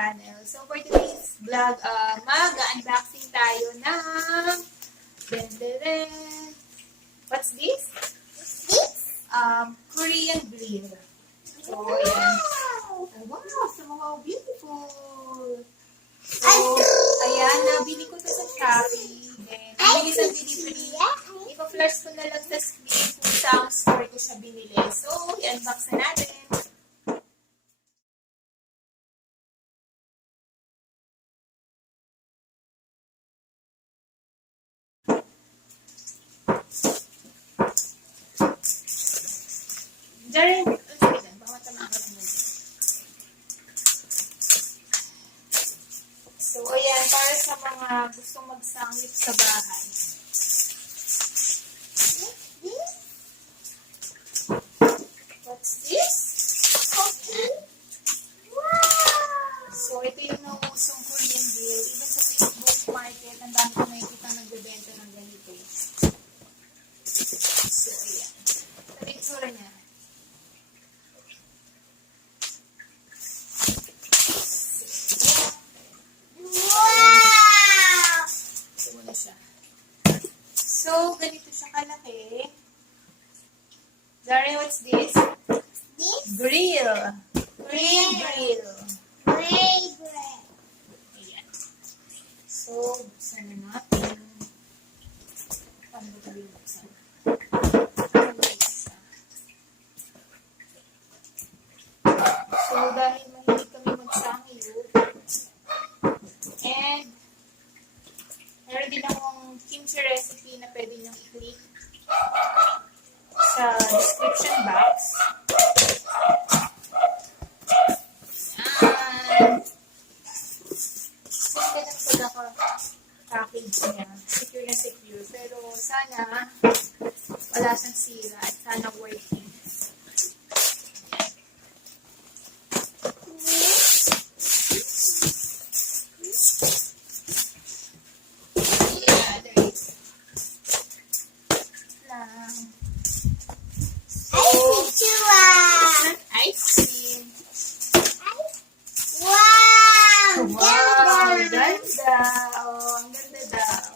channel. So for today's vlog, mag-unboxing tayo ng what's this? Korean grill. So, ayan. Wow, so beautiful. So, ayan, nabili ko to sa Shopee. Then, nabili sa delivery. Ipa-flash ko na lang sa screen kung saan store ko siya binili. So, i-unbox na natin. Diyan, baka matamaan ka naman. So, ayan, para sa mga gustong mag-sangyup sa bahay. What's this? Coffee? Wow! So, ito yung nausong Korean grill. Even sa Facebook market, ang dami ko nakikita nagbebenta ng ganito. So, ayan. Ito yung tsura niya. So, ganito siya kalaki. Zari, what's this? This? Grill. Korean grill. Gray bread. Ayan. So, buksan na natin. Paano ba ito buksan? So, dahil mahilig kami magsangyo, and meron din akong kimchi recipe na pwede niyong i-click sa description box. Ayan. So, ganun pagkaka-package niya. Secure na secure. Pero sana wala siyang sira at sana working. Ice cream. Wow! Wow! Ganda! Oh, ang ganda daw.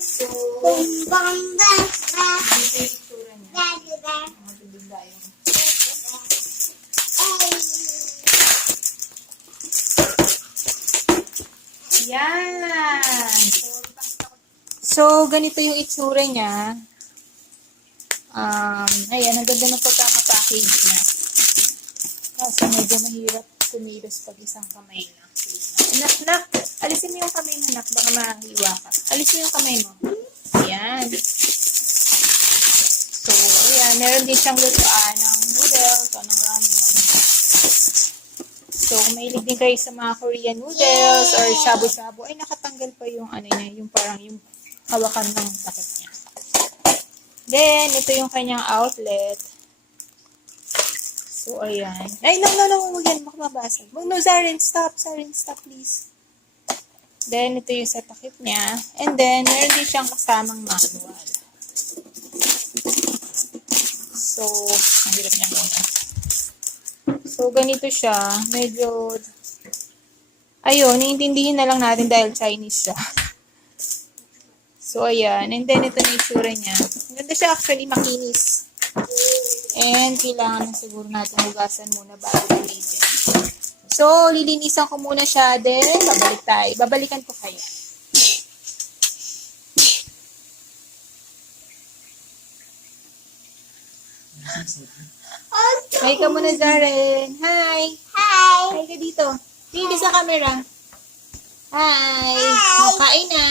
So, Bamba. dito yung itsura niya. Ang maganda yung. Yan! So, ganito yung itsura niya. Ayan, ang ganda ng pagkakapackage niya. Kaso medyo mahirap kumilos pag isang kamay lang. Nak, alisin mo yung kamay mo, nak. Baka mahiwa ka. Alisin mo yung kamay mo. Ayan. So, ayan. Meron din siyang lutuan ng noodles o ng ramen. So, kung mahilig din kayo sa mga Korean noodles or Shabu Shabu, ay nakatanggal pa yung ano niya, yung parang yung hawakan ng takip niya. Then, ito yung kanyang outlet. So, ayan. Ay, no, huwag yan. Baka mabasag. No, Zarin, stop, please. Then, ito yung sa takip niya. And then, meron din siyang kasamang manual. So, ang hirap niya muna. So, ganito siya. Medyo, ayun, naiintindihin na lang natin dahil Chinese siya. So, ayan. And then, ito na itsura niya. Ganda siya actually, makinis. And, kailangan na siguro natin hugasan muna bago gamitin. So, lilinisan ko muna siya. Then, babalik tayo. Babalikan ko kayo. Hi ka muna, Zaren. Hi! Hi! Hi ka dito. Tingin sa camera. Hi! Makain na.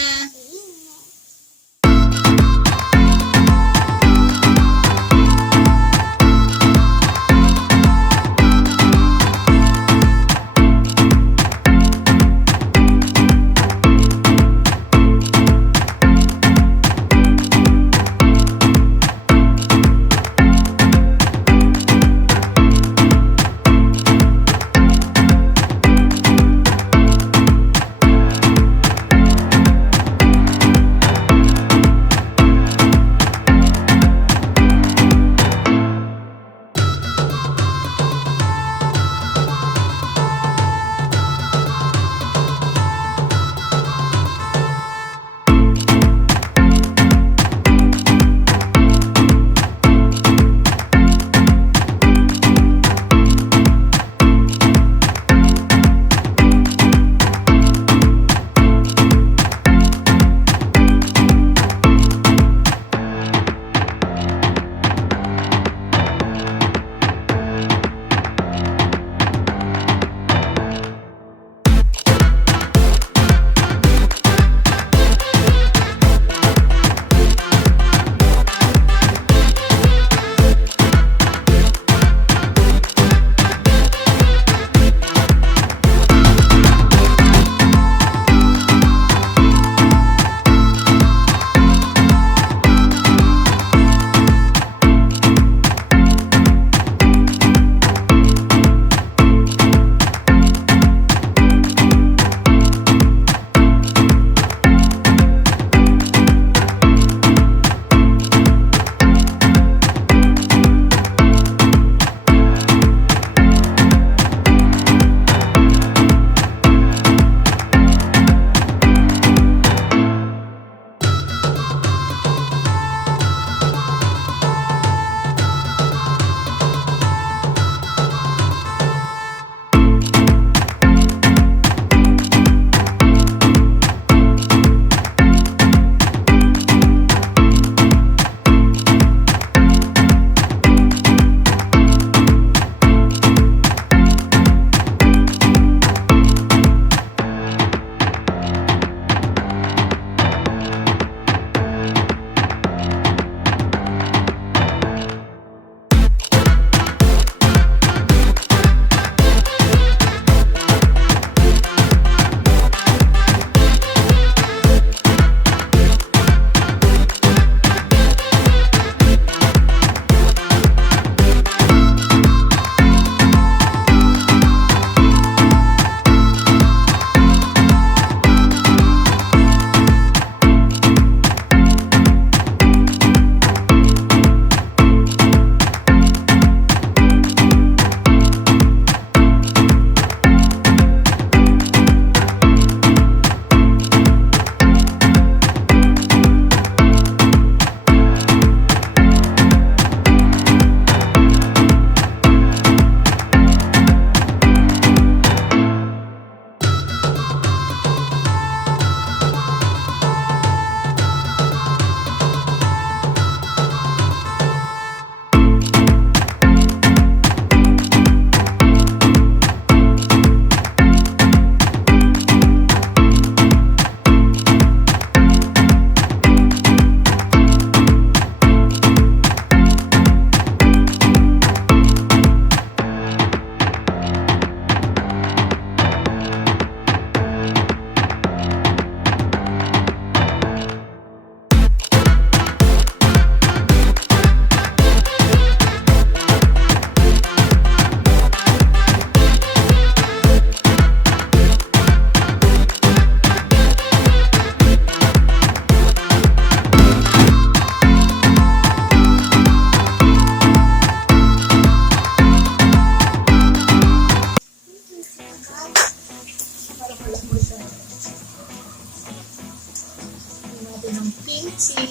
ko ng kimchi.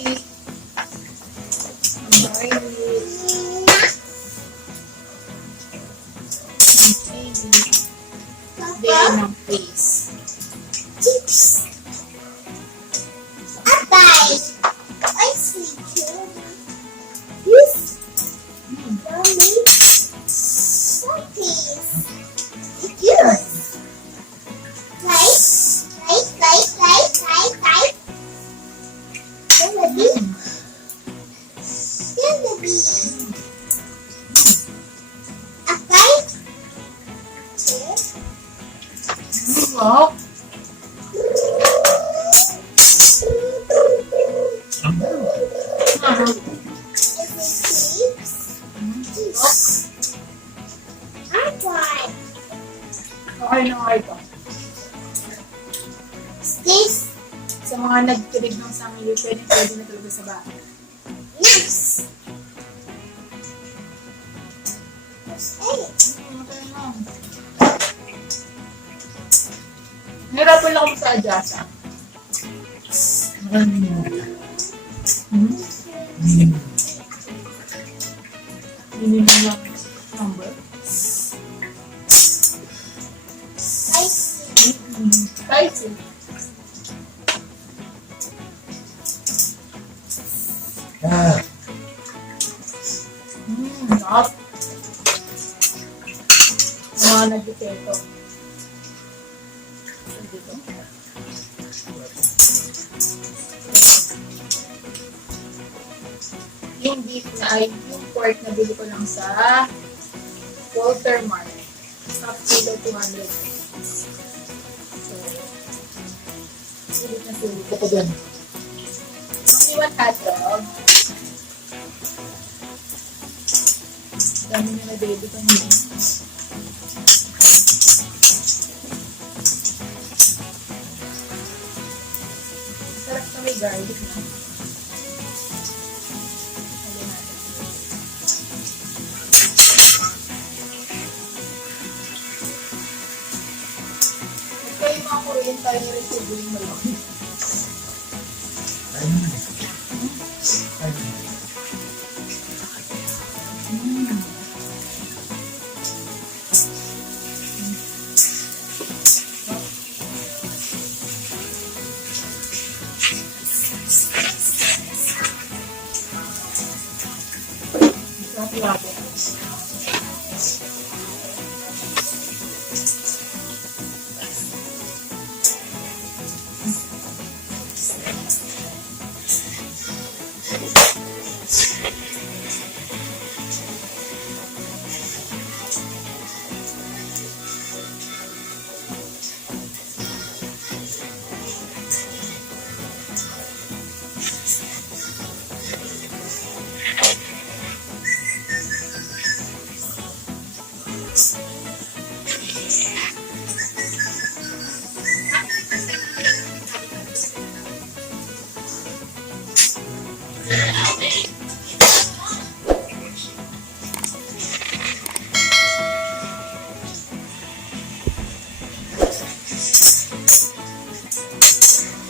Ang garlic. Ang chili. Then, ng paste. Chips. Abay. I see you. Yes. Mommy. Please. Yes. Right. Baby. Baby. Abay. Wow! Okay na nga ito. This Sa mga nagkirig ng samgyup, pwede na talaga sa bahay. nice. Nahirapan lang ako sa adyasa. Minimum lang number. Spicy. Sarap. Mga nag-ito. Yung beef na ay yung pork na bili ko lang sa Walter Mart. Half kilo 200. So, sulit na sulit. Ito dyan. Iwan hotdog. Dami na baby ko niya. Sarap na may garlic na. Lagyan natin. At kayo mga Korean tayo na rin sa buwing malaki.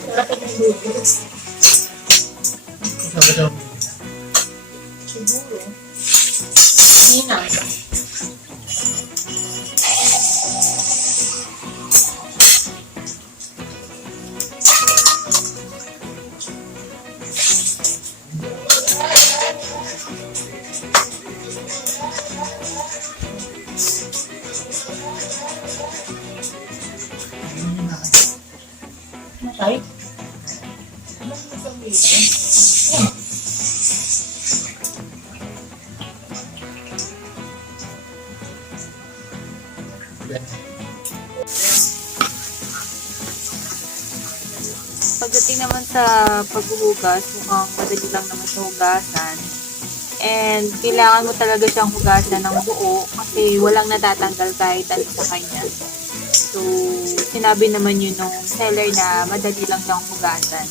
Sarap itong luto. Siguro. Ninang. Matay? Ano yung isang dito? Pagdating naman sa paghuhugas, mukhang madali lang naman sa hugasan. And kailangan mo talaga siyang hugasan ng buo kasi walang natatanggal kahit ano sa kanya. So, sinabi naman yun nung seller na madali lang siyang hugasan.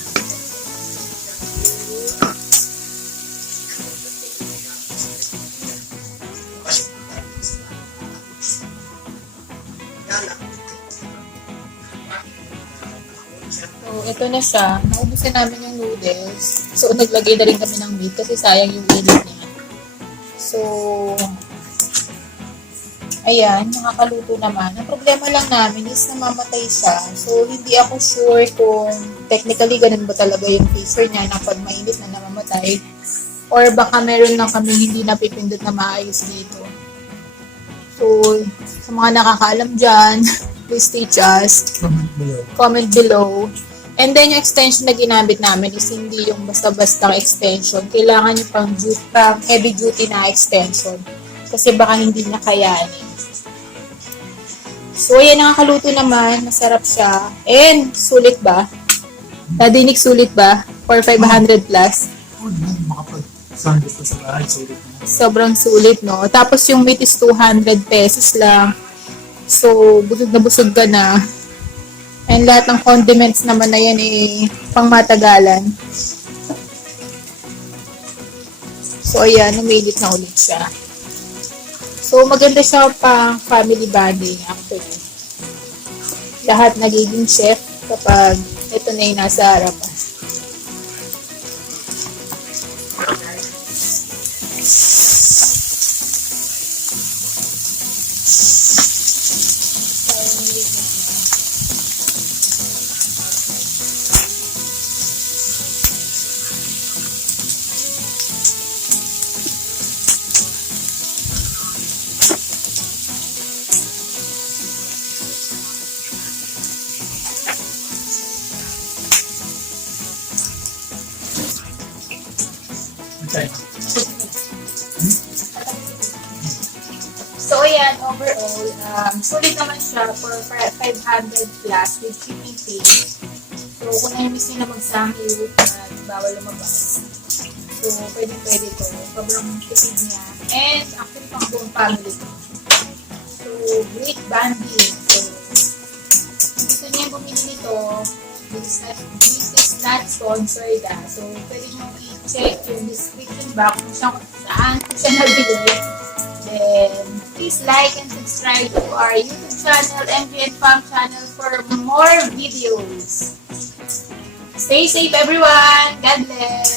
So, ito na siya. Naubusan namin yung noodles. So, naglagay na rin kami ng meat kasi sayang yung init niya. So, ayan, nakakaluto naman. Ang problema lang namin is namamatay siya. So, hindi ako sure kung technically ganun ba talaga yung freezer niya na pag mainit na namamatay. Or baka meron lang kami hindi napipindot na maayos dito. So, sa mga nakakaalam dyan, please teach us. Comment below. And then, yung extension na ginamit namin is hindi yung basta-basta extension. Kailangan yung pang heavy duty na extension. Kasi baka hindi na kayanin. So, yan, nakakaluto naman. Masarap siya. And, sulit ba? Nadinig sulit ba? For 500 plus. Makapag-sandwich pa sa bahay, sulit na. Sobrang sulit, no? Tapos yung meat is 200 pesos lang. So, busog ka na. And lahat ng condiments naman na yan pang matagalan. So, ayan, umilit na ulit siya. So, maganda siya pang family bonding actually. Lahat nagiging chef kapag ito na yung nasa harapan. Okay. So, ayan, overall, sulit naman siya for 500 plus with shipping fee. So, kung na-miss nyo na mag-samgyup at bawal lumabas. So, pwede to. Sobrang tipid niya. And, actually, pang buong family to. So, great banding. So, kung gusto niya bumili nito, this is not sponsored. So, pwede nyo i-check yung description box kung saan siya nabili. Then, please like and subscribe to our YouTube channel, mjandfamchannel, for more videos. Stay safe, everyone. God bless.